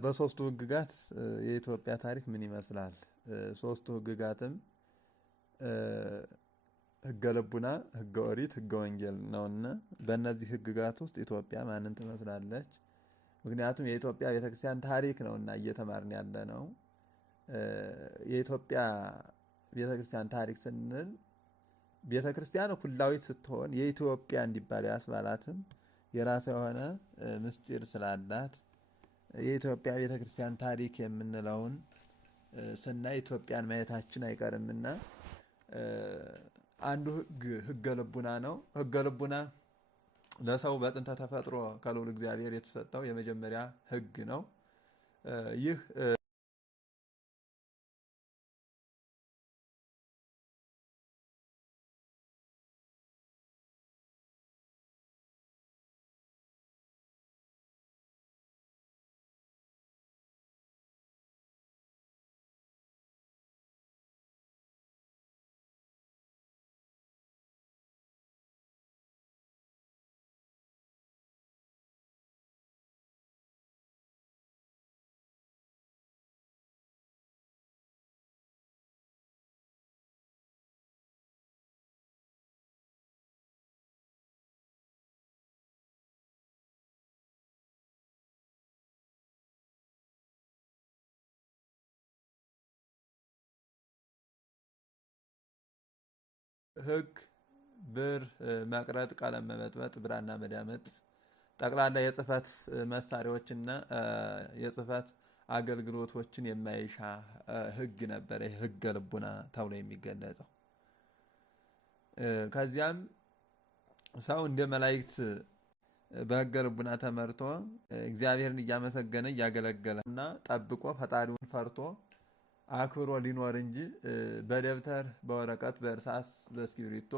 በሶስቱ ህግጋት የኢትዮጵያ ታሪክ ምን ይመስላል? ሶስቱ ህግጋትም ህገ ልቡና፣ ህገ ኦሪት፣ ህገ ወንጌል ነውና በእነዚህ ህግጋት ውስጥ ኢትዮጵያ ማንን ትመስላለች? ምክንያቱም የኢትዮጵያ ቤተክርስቲያን ታሪክ ነውና እየተማርን ያለ ነው። የኢትዮጵያ ቤተክርስቲያን ታሪክ ስንል ቤተክርስቲያን ኩላዊት ስትሆን የኢትዮጵያ እንዲባል ያስባላትም የራሷ የሆነ ምስጢር ስላላት የኢትዮጵያ ቤተክርስቲያን ታሪክ የምንለውን ስናይ ኢትዮጵያን ማየታችን አይቀርምና አንዱ ህገ ልቡና ነው። ህገ ልቡና ለሰው በጥንተ ተፈጥሮ ከልዑል እግዚአብሔር የተሰጠው የመጀመሪያ ህግ ነው። ይህ ህግ ብር መቅረጥ፣ ቀለም መበጥበጥ፣ ብራና መዳመጥ ጠቅላላ የጽህፈት መሳሪያዎችና የጽህፈት አገልግሎቶችን የማይሻ ህግ ነበረ። ህገ ልቡና ተብሎ የሚገለጸው ከዚያም ሰው እንደ መላእክት በህገ ልቡና ተመርቶ እግዚአብሔርን እያመሰገነ እያገለገለና ጠብቆ ፈጣሪውን ፈርቶ አክብሮ ሊኖር እንጂ በደብተር በወረቀት በእርሳስ በእስክሪብቶ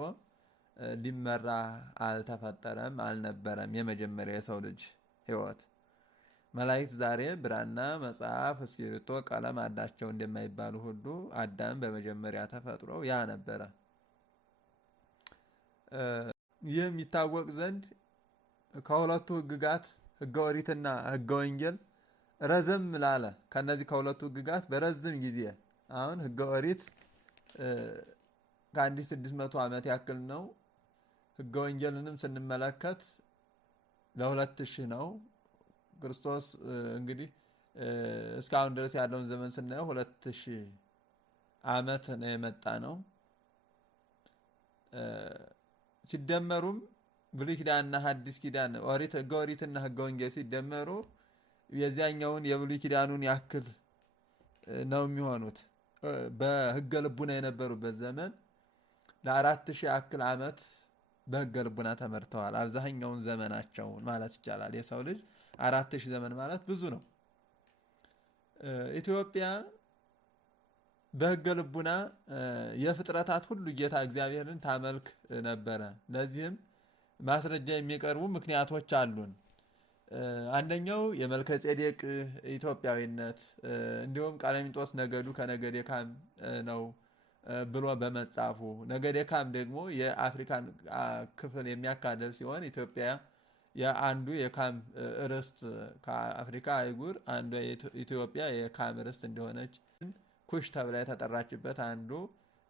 ሊመራ አልተፈጠረም አልነበረም። የመጀመሪያ የሰው ልጅ ህይወት መላእክት ዛሬ ብራና መጽሐፍ እስክሪብቶ ቀለም አላቸው እንደማይባሉ ሁሉ አዳም በመጀመሪያ ተፈጥሮ ያ ነበረ። ይህ የሚታወቅ ዘንድ ከሁለቱ ህግጋት ህገ ኦሪትና ህገ ወንጌል ረዘም ላለ ከነዚህ ከሁለቱ ህግጋት በረዝም ጊዜ አሁን ህገ ኦሪት ከ1600 ዓመት ያክል ነው። ህገ ወንጌልንም ስንመለከት ለ2000 ነው። ክርስቶስ እንግዲህ እስካሁን ድረስ ያለውን ዘመን ስናየው 2000 ዓመት ነው የመጣ ነው። ሲደመሩም ብሉይ ኪዳንና ሐዲስ ኪዳን ኦሪት ህገ ኦሪትና ህገ ወንጌል ሲደመሩ የዚያኛውን የብሉይ ኪዳኑን ያክል ነው የሚሆኑት። በህገ ልቡና የነበሩበት ዘመን ለ4000 ያክል ዓመት በህገ ልቡና ተመርተዋል። አብዛኛውን ዘመናቸውን ማለት ይቻላል። የሰው ልጅ 4000 ዘመን ማለት ብዙ ነው። ኢትዮጵያ በህገ ልቡና የፍጥረታት ሁሉ ጌታ እግዚአብሔርን ታመልክ ነበረ። ለዚህም ማስረጃ የሚቀርቡ ምክንያቶች አሉን። አንደኛው የመልከ ጼዴቅ ኢትዮጵያዊነት እንዲሁም ቀለሚጦስ ነገዱ ከነገደ ካም ነው ብሎ በመጻፉ፣ ነገደ ካም ደግሞ የአፍሪካን ክፍል የሚያካልል ሲሆን ኢትዮጵያ የአንዱ የካም ርስት ከአፍሪካ አይጉር አንዱ ኢትዮጵያ የካም ርስት እንደሆነች ኩሽ ተብላ የተጠራችበት አንዱ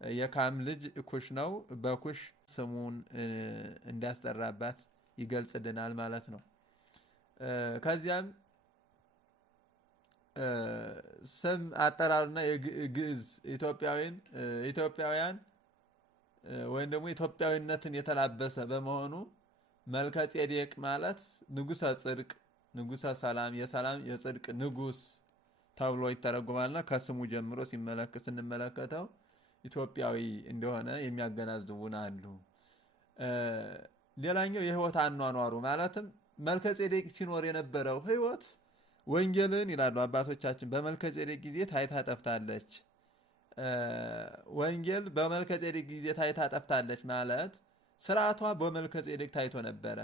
የካም ልጅ ኩሽ ነው። በኩሽ ስሙን እንዲያስጠራባት ይገልጽልናል ማለት ነው። ከዚያም ስም አጠራሩና የግዕዝ ኢትዮጵያውያን ወይም ደግሞ ኢትዮጵያዊነትን የተላበሰ በመሆኑ መልከ ጼዴቅ ማለት ንጉሰ ጽድቅ፣ ንጉሰ ሰላም፣ የሰላም የጽድቅ ንጉስ ተብሎ ይተረጎማልና ከስሙ ጀምሮ ስንመለከተው ኢትዮጵያዊ እንደሆነ የሚያገናዝቡን አሉ። ሌላኛው የህይወት አኗኗሩ ማለትም መልከ ጼዴቅ ሲኖር የነበረው ህይወት ወንጌልን ይላሉ አባቶቻችን በመልከ ጼዴቅ ጊዜ ታይታ ጠፍታለች። ወንጌል በመልከ ጼዴቅ ጊዜ ታይታ ጠፍታለች ማለት ስርዓቷ በመልከ ጼዴቅ ታይቶ ነበረ።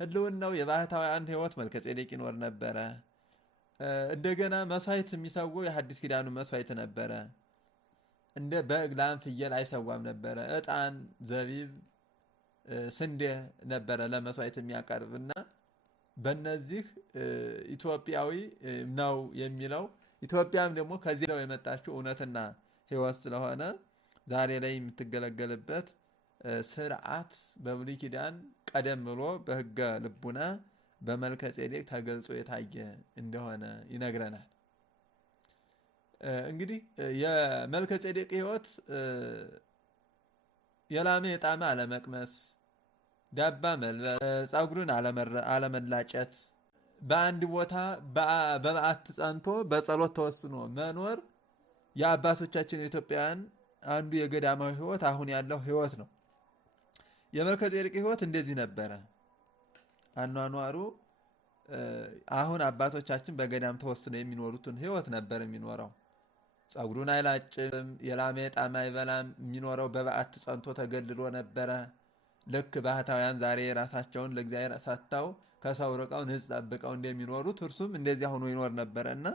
ህልውናው የባህታውያን ህይወት መልከ ጼዴቅ ይኖር ነበረ። እንደገና መስዋዕት የሚሰው የሐዲስ ኪዳኑ መስዋዕት ነበረ። እንደ በግ፣ ላም፣ ፍየል አይሰዋም ነበረ። ዕጣን፣ ዘቢብ፣ ስንዴ ነበረ ለመስዋዕት የሚያቀርብና በእነዚህ ኢትዮጵያዊ ነው የሚለው ኢትዮጵያም ደግሞ ከዚህ ነው የመጣችው እውነትና ሕይወት ስለሆነ ዛሬ ላይ የምትገለገልበት ስርዓት በብሉይ ኪዳን ቀደም ብሎ በሕገ ልቡና በመልከ ጼዴቅ ተገልጾ የታየ እንደሆነ ይነግረናል። እንግዲህ የመልከ ጼዴቅ ሕይወት የላመ የጣመ አለመቅመስ፣ ዳባ መልበስ፣ ጸጉርን አለመላጨት፣ በአንድ ቦታ በበዓት ጸንቶ በጸሎት ተወስኖ መኖር የአባቶቻችን የኢትዮጵያውያን አንዱ የገዳማዊ ሕይወት አሁን ያለው ሕይወት ነው። የመልከ ጼዴቅ ሕይወት እንደዚህ ነበረ አኗኗሩ። አሁን አባቶቻችን በገዳም ተወስነው የሚኖሩትን ሕይወት ነበር የሚኖረው። ጸጉሩን አይላጭም፣ የላመ የጣመ አይበላም። የሚኖረው በበዓት ጸንቶ ተገልሎ ነበረ። ልክ ባህታውያን ዛሬ ራሳቸውን ለእግዚአብሔር ሰጥተው ከሰው ርቀው ንጽሕ ጠብቀው እንደሚኖሩት እርሱም እንደዚያ ሆኖ ይኖር ነበረ እና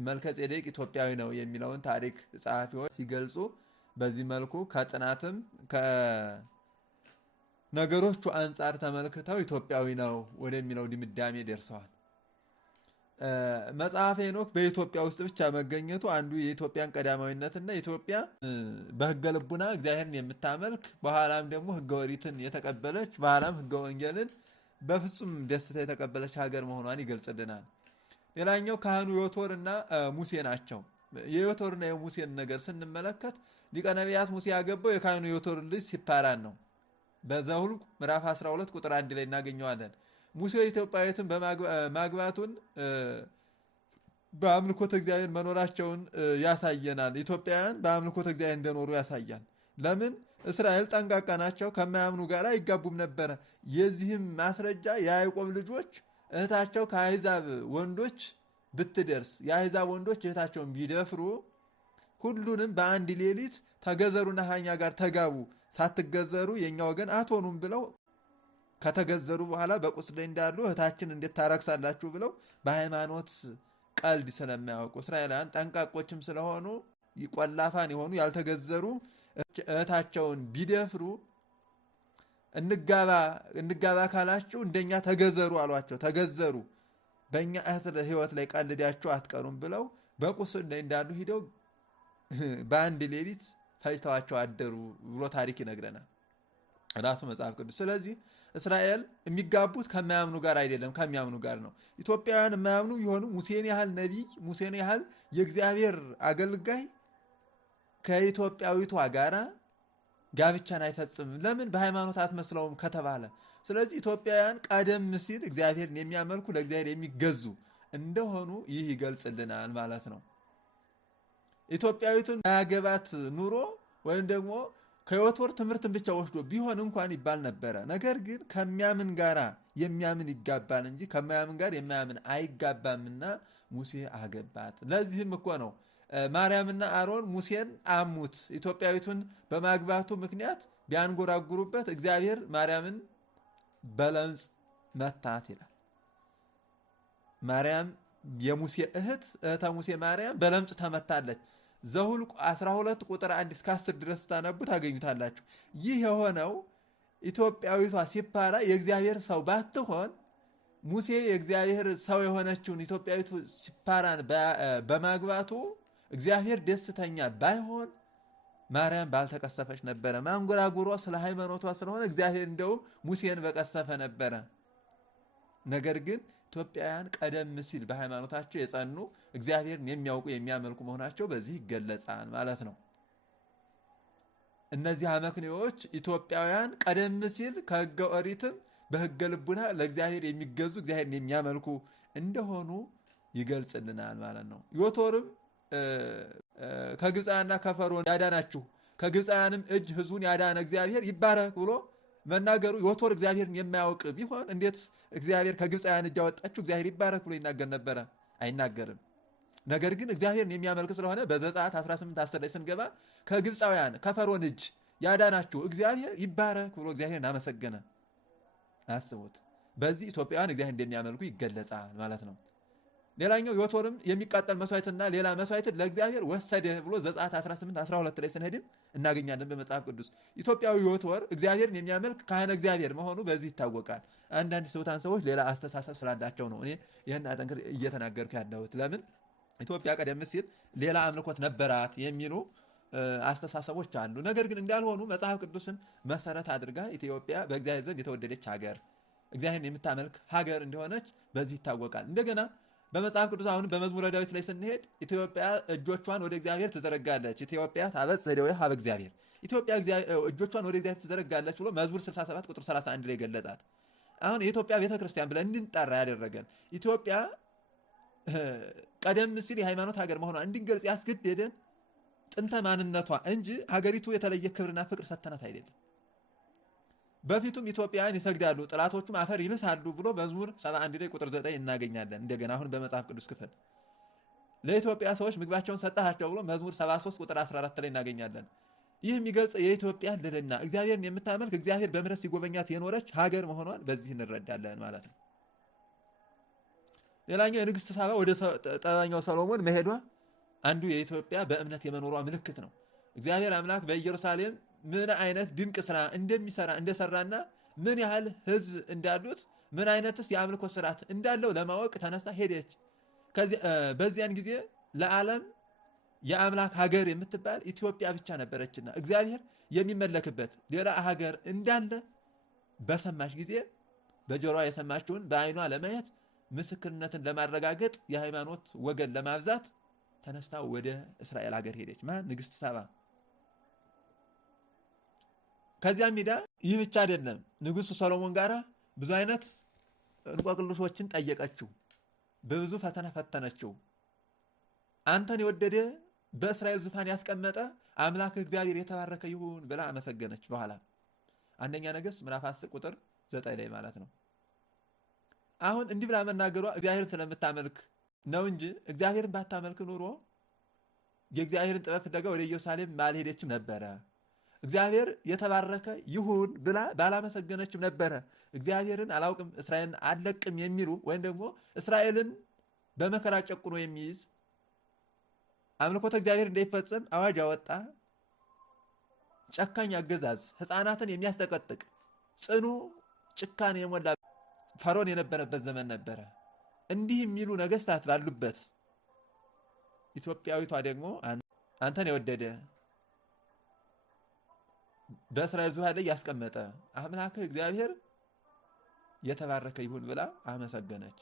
መልከ ጼዴቅ ኢትዮጵያዊ ነው የሚለውን ታሪክ ጸሐፊዎች ሲገልጹ በዚህ መልኩ ከጥናትም ከነገሮቹ አንጻር ተመልክተው ኢትዮጵያዊ ነው ወደሚለው ድምዳሜ ደርሰዋል። መጽሐፈ ሄኖክ በኢትዮጵያ ውስጥ ብቻ መገኘቱ አንዱ የኢትዮጵያን ቀዳማዊነትና ኢትዮጵያ በሕገ ልቡና እግዚአብሔርን የምታመልክ በኋላም ደግሞ ሕገ ኦሪትን የተቀበለች በኋላም ሕገ ወንጌልን በፍጹም ደስታ የተቀበለች ሀገር መሆኗን ይገልጽልናል። ሌላኛው ካህኑ ዮቶር እና ሙሴ ናቸው። የዮቶርና የሙሴን ነገር ስንመለከት ሊቀ ነቢያት ሙሴ ያገባው የካህኑ ዮቶር ልጅ ሲፓራን ነው። በዘኍልቍ ምዕራፍ 12 ቁጥር 1 ላይ እናገኘዋለን። ሙሴ ኢትዮጵያዊትን ማግባቱን በአምልኮተ እግዚአብሔር መኖራቸውን ያሳየናል። ኢትዮጵያውያን በአምልኮተ እግዚአብሔር እንደኖሩ ያሳያል። ለምን? እስራኤል ጠንቃቃ ናቸው፣ ከማያምኑ ጋር አይጋቡም ነበረ። የዚህም ማስረጃ የያዕቆብ ልጆች እህታቸው ከአሕዛብ ወንዶች ብትደርስ የአሕዛብ ወንዶች እህታቸውን ቢደፍሩ ሁሉንም በአንድ ሌሊት ተገዘሩና ከእኛ ጋር ተጋቡ፣ ሳትገዘሩ የእኛ ወገን አትሆኑም ብለው ከተገዘሩ በኋላ በቁስል ላይ እንዳሉ እህታችን እንዴት ታረክሳላችሁ ብለው በሃይማኖት ቀልድ ስለማያውቁ እስራኤላውያን ጠንቃቆችም ስለሆኑ ቆላፋን የሆኑ ያልተገዘሩ እህታቸውን ቢደፍሩ እንጋባ ካላችሁ እንደኛ ተገዘሩ አሏቸው። ተገዘሩ፣ በእኛ እህት ሕይወት ላይ ቀልዳችሁ አትቀሩም ብለው በቁስል ላይ እንዳሉ ሂደው በአንድ ሌሊት ፈጅተዋቸው አደሩ ብሎ ታሪክ ይነግረናል ራሱ መጽሐፍ ቅዱስ። ስለዚህ እስራኤል የሚጋቡት ከማያምኑ ጋር አይደለም፣ ከሚያምኑ ጋር ነው። ኢትዮጵያውያን የማያምኑ የሆኑ ሙሴን ያህል ነቢይ፣ ሙሴን ያህል የእግዚአብሔር አገልጋይ ከኢትዮጵያዊቷ ጋራ ጋብቻን አይፈጽምም። ለምን? በሃይማኖት አትመስለውም ከተባለ። ስለዚህ ኢትዮጵያውያን ቀደም ሲል እግዚአብሔርን የሚያመልኩ ለእግዚአብሔር የሚገዙ እንደሆኑ ይህ ይገልጽልናል ማለት ነው። ኢትዮጵያዊትን ያገባት ኑሮ ወይም ደግሞ ከዮቶር ትምህርትን ብቻ ወስዶ ቢሆን እንኳን ይባል ነበረ። ነገር ግን ከሚያምን ጋራ የሚያምን ይጋባል እንጂ ከማያምን ጋር የማያምን አይጋባምና ሙሴ አገባት። ለዚህም እኮ ነው ማርያምና አሮን ሙሴን አሙት። ኢትዮጵያዊቱን በማግባቱ ምክንያት ቢያንጎራጉሩበት እግዚአብሔር ማርያምን በለምጽ መታት ይላል። ማርያም የሙሴ እህተ ሙሴ ማርያም በለምጽ ተመታለች። ዘኍልቍ 12 ቁጥር 1 እስከ 10 ድረስ ታነቡ ታገኙታላችሁ። ይህ የሆነው ኢትዮጵያዊቷ ሲፓራ የእግዚአብሔር ሰው ባትሆን ሙሴ የእግዚአብሔር ሰው የሆነችውን ኢትዮጵያዊቱ ሲፓራን በማግባቱ እግዚአብሔር ደስተኛ ባይሆን ማርያም ባልተቀሰፈች ነበረ። ማንጎራጉሯ ስለ ሃይማኖቷ ስለሆነ እግዚአብሔር እንደውም ሙሴን በቀሰፈ ነበረ። ነገር ግን ኢትዮጵያውያን ቀደም ሲል በሃይማኖታቸው የጸኑ እግዚአብሔርን የሚያውቁ የሚያመልኩ መሆናቸው በዚህ ይገለጻል ማለት ነው። እነዚህ አመክንዮዎች ኢትዮጵያውያን ቀደም ሲል ከሕገ ኦሪትም በሕገ ልቡና ለእግዚአብሔር የሚገዙ እግዚአብሔርን የሚያመልኩ እንደሆኑ ይገልጽልናል ማለት ነው። ዮቶርም ከግብፃውያንና ከፈርዖን ያዳናችሁ ከግብፃውያንም እጅ ሕዝቡን ያዳነ እግዚአብሔር ይባረክ ብሎ መናገሩ ዮቶር እግዚአብሔርን የማያውቅ ቢሆን እንዴት እግዚአብሔር ከግብፃውያን እጅ ያወጣችሁ እግዚአብሔር ይባረክ ብሎ ይናገር ነበረ? አይናገርም። ነገር ግን እግዚአብሔርን የሚያመልክ ስለሆነ በዘጸአት 18:10 ላይ ስንገባ ከግብፃውያን ከፈርዖን እጅ ያዳናችሁ እግዚአብሔር ይባረክ ብሎ እግዚአብሔርን አመሰገነ። አስቡት። በዚህ ኢትዮጵያውያን እግዚአብሔር እንደሚያመልኩ ይገለጻል ማለት ነው። ሌላኛው ዮቶርም የሚቃጠል መስዋዕትና ሌላ መስዋዕትን ለእግዚአብሔር ወሰደ ብሎ ዘጸአት 18:12 ላይ ስንሄድም እናገኛለን በመጽሐፍ ቅዱስ። ኢትዮጵያዊ ዮቶር እግዚአብሔርን የሚያመልክ ካህነ እግዚአብሔር መሆኑ በዚህ ይታወቃል። አንዳንድ ሰውታን ሰዎች ሌላ አስተሳሰብ ስላላቸው ነው እኔ ይሄን አጠንክር እየተናገርኩ ያለሁት። ለምን ኢትዮጵያ ቀደም ሲል ሌላ አምልኮት ነበራት የሚሉ አስተሳሰቦች አሉ። ነገር ግን እንዳልሆኑ መጽሐፍ ቅዱስን መሰረት አድርጋ ኢትዮጵያ በእግዚአብሔር ዘንድ የተወደደች ሀገር፣ እግዚአብሔርን የምታመልክ ሀገር እንደሆነች በዚህ ይታወቃል። እንደገና በመጽሐፍ ቅዱስ አሁን በመዝሙረ ዳዊት ላይ ስንሄድ ኢትዮጵያ እጆቿን ወደ እግዚአብሔር ትዘረጋለች፣ ኢትዮጵያ ታበጽሕ እደዊሃ ኀበ እግዚአብሔር፣ ኢትዮጵያ እጆቿን ወደ እግዚአብሔር ትዘረጋለች ብሎ መዝሙር 67 ቁጥር 31 ላይ ገለጻት። አሁን የኢትዮጵያ ቤተክርስቲያን ብለን እንድንጠራ ያደረገን ኢትዮጵያ ቀደም ሲል የሃይማኖት ሀገር መሆኗን እንድንገልጽ ያስገደደን ጥንተ ማንነቷ እንጂ ሀገሪቱ የተለየ ክብርና ፍቅር ሰተናት አይደለም። በፊቱም ኢትዮጵያውያን ይሰግዳሉ ጥላቶቹም አፈር ይልሳሉ ብሎ መዝሙር 71 ላይ ቁጥር 9 እናገኛለን። እንደገና አሁን በመጽሐፍ ቅዱስ ክፍል ለኢትዮጵያ ሰዎች ምግባቸውን ሰጣቸው ብሎ መዝሙር 73 ቁጥር 14 ላይ እናገኛለን። ይህ የሚገልጽ የኢትዮጵያ ልዕልና እግዚአብሔርን የምታመልክ እግዚአብሔር በምሕረት ሲጎበኛት የኖረች ሀገር መሆኗን በዚህ እንረዳለን ማለት ነው። ሌላኛው የንግስት ሳባ ወደ ጠበኛው ሰሎሞን መሄዷ አንዱ የኢትዮጵያ በእምነት የመኖሯ ምልክት ነው። እግዚአብሔር አምላክ በኢየሩሳሌም ምን አይነት ድንቅ ስራ እንደሚሰራ እንደሰራና ምን ያህል ህዝብ እንዳሉት ምን አይነትስ የአምልኮ ስርዓት እንዳለው ለማወቅ ተነስታ ሄደች። በዚያን ጊዜ ለዓለም የአምላክ ሀገር የምትባል ኢትዮጵያ ብቻ ነበረችና እግዚአብሔር የሚመለክበት ሌላ ሀገር እንዳለ በሰማች ጊዜ በጆሮዋ የሰማችውን በዓይኗ ለማየት ምስክርነትን ለማረጋገጥ የሃይማኖት ወገን ለማብዛት ተነስታ ወደ እስራኤል ሀገር ሄደች። ማን? ንግስት ሳባ። ከዚያም ሄዳ ይህ ብቻ አይደለም፣ ንጉሱ ሰሎሞን ጋር ብዙ አይነት እንቆቅልሾችን ጠየቀችው፣ በብዙ ፈተና ፈተነችው። አንተን የወደደ በእስራኤል ዙፋን ያስቀመጠ አምላክ እግዚአብሔር የተባረከ ይሁን ብላ አመሰገነች። በኋላ አንደኛ ነገሥት ምዕራፍ 10 ቁጥር 9 ላይ ማለት ነው። አሁን እንዲህ ብላ መናገሯ እግዚአብሔርን ስለምታመልክ ነው እንጂ እግዚአብሔርን ባታመልክ ኑሮ የእግዚአብሔርን ጥበብ ፍለጋ ወደ ኢየሩሳሌም ባልሄደችም ነበረ። እግዚአብሔር የተባረከ ይሁን ብላ ባላመሰገነችም ነበረ። እግዚአብሔርን አላውቅም እስራኤልን አልለቅም የሚሉ ወይም ደግሞ እስራኤልን በመከራ ጨቁኖ የሚይዝ አምልኮተ እግዚአብሔር እንዳይፈጸም አዋጅ አወጣ። ጨካኝ አገዛዝ፣ ሕፃናትን የሚያስጠቀጥቅ ጽኑ ጭካኔ የሞላ ፈርዖን የነበረበት ዘመን ነበረ። እንዲህ የሚሉ ነገስታት ባሉበት ኢትዮጵያዊቷ ደግሞ አንተን የወደደ በእስራኤል ዙፋን ላይ ያስቀመጠ አምላክ እግዚአብሔር የተባረከ ይሁን ብላ አመሰገነች።